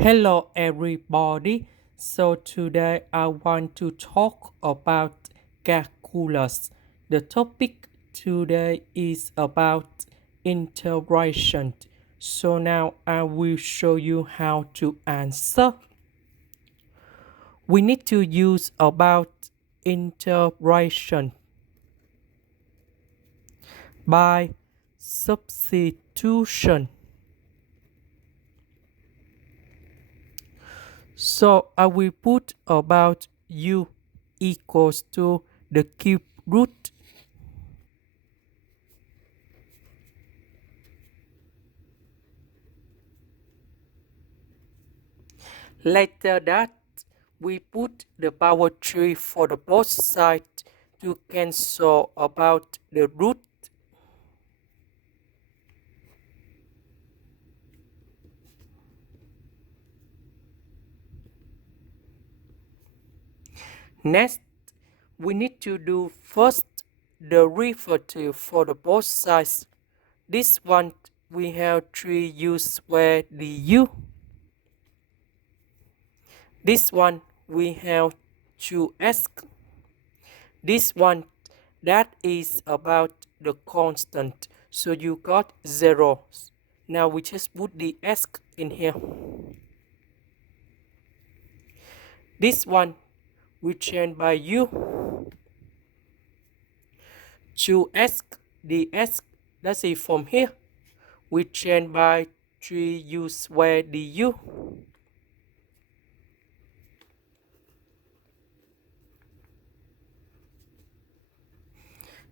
Hello, everybody. So, today I want to talk about calculus. The topic today is about integration. So, now I will show you how to answer. We need to use about integration by substitution. So I will put about u equals to the cube root. Later that we put the power 3 for the both sides to cancel about the root. Next, we need to do first the derivative for the both sides. This one we have 3u squared du. This one we have 2s. This one that is about the constant. So you got 0. Now we just put the s in here. This one we change by u. 2s, the s, that's it from here. We change by 3u squared du.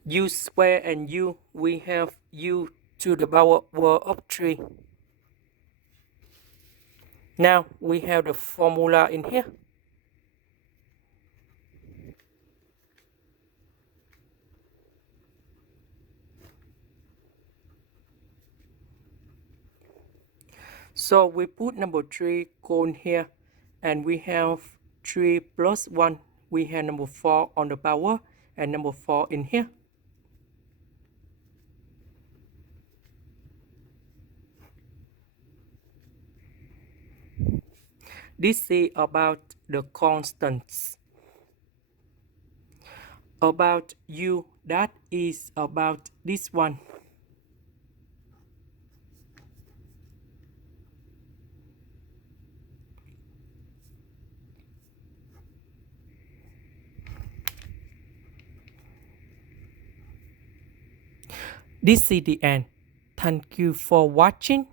U square and u, we have u to the power of 3. Now we have the formula in here. So we put number 3 cone here, and we have 3 plus 1. We have number 4 on the power and number 4 in here. This is about the constants. About u, that is about this one. This is the end. Thank you for watching.